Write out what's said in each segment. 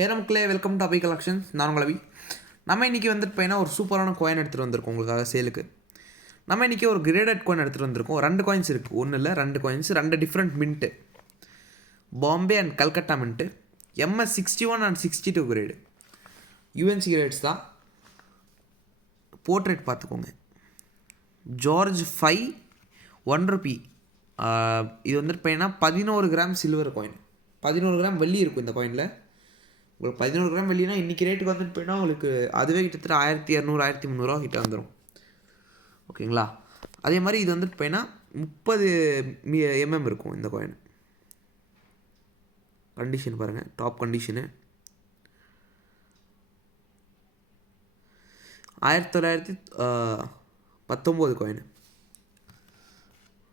மக்களே, welcome to Abhi collections. நான் உங்கள் அபி. நம்ம இன்றைக்கி வந்துட்டு போயின்னா ஒரு சூப்பரான காயின் எடுத்துகிட்டு வந்திருக்கோம் உங்களுக்காக சேலுக்கு. நம்ம இன்றைக்கி ஒரு கிரேடட் காயின் எடுத்துகிட்டு வந்திருக்கோம். 2 காயின்ஸ் இருக்குது, ஒன்றும் இல்லை 2 coins, 2 different mint. Bombay and Calcutta mint. MS 61 and 62 grade. UNC grades தான். போர்ட்ரேட் பார்த்துக்கோங்க. George 5 1 rupee. இது வந்துட்டு போயின்னா 11 கிராம் சில்வர் காயின். 11 கிராம் வெள்ளி இருக்கும் இந்த காயினில். உங்களுக்கு 11 கிராம் வெள்ளினா இன்றைக்கி ரேட்டுக்கு வந்துட்டு போயின்னா உங்களுக்கு அதுவே கிட்டத்தட்ட 1200 1300 கிட்ட வந்துடும். ஓகேங்களா? அதே மாதிரி இது வந்துட்டு போயின்னா 30 mm இருக்கும் இந்த காயின். கண்டிஷன் பாருங்கள், டாப் கண்டிஷனு. 1919 காயின்.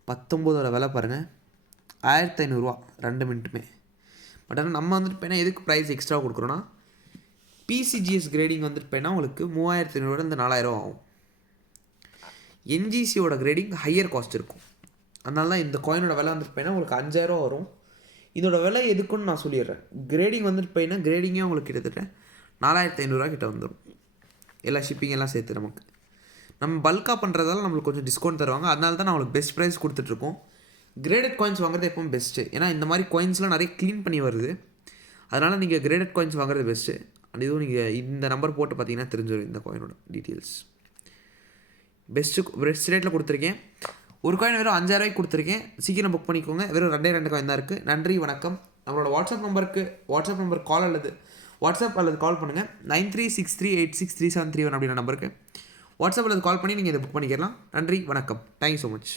19ஓட விலை பாருங்கள், 1500 ரூபா 2 மினிட்டுமே. பட் ஆனால் நம்ம வந்துட்டு போயின்னா எதுக்கு ப்ரைஸ் எக்ஸ்ட்ரா கொடுக்குறோன்னா, PCGS கிரேடிங் வந்துட்டு போயின்னா உங்களுக்கு 3500 இந்த 4000 ஆகும். NGCயோட கிரேடிங் ஹையர் காஸ்ட் இருக்கும். அதனால தான் இந்த காயினோட விலை வந்துட்டு போயின்னா உங்களுக்கு 5000 வரும். இதோட விலை எதுக்குன்னு நான் சொல்லிடுறேன். கிரேடிங் வந்துட்டு போயின்னா கிரேடிங்கே உங்களுக்கு கிட்டத்தட்ட 4500 கிட்ட வந்துடும். எல்லா ஷிப்பிங் எல்லாம் சேர்த்து நமக்கு. நம்ம பல்காக பண்ணுறதால நம்மளுக்கு கொஞ்சம் டிஸ்கவுண்ட் தருவாங்க. அதனால தான் நான் உங்களுக்கு பெஸ்ட் ப்ரைஸ் கொடுத்துட்ருக்கோம். கிரேடட் காயின்ஸ் வாங்குறது எப்பவும் பெஸ்ட்டு. ஏன்னா இந்த மாதிரி காயின்ஸ்லாம் நிறைய க்ளீன் பண்ணி வருது. அதனால் நீங்கள் கிரேடட் காயின்ஸ் வாங்குறது பெஸ்ட்டு. அண்ட் இதுவும் நீங்கள் இந்த நம்பர் போட்டு பார்த்தீங்கன்னா தெரிஞ்சிடும் இந்த காயினோட டீட்டெயில்ஸ். பெஸ்ட் ரேட்டில் கொடுத்துருக்கேன். ஒரு காயின் வெறும் 5000 கொடுத்துருக்கேன். சீக்கிரம் புக் பண்ணிக்கோங்க. வெறும் 2 காயின் தான் இருக்குது. நன்றி, வணக்கம். நம்மளோட வாட்ஸ்அப் நம்பர் கால் அல்லது கால் பண்ணுங்கள். 9363863731 அப்படின்ற நம்பருக்கு வாட்ஸ்அப் அல்லது கால் பண்ணி நீங்கள் இதை புக் பண்ணிக்கலாம். நன்றி, வணக்கம். Thank you so much.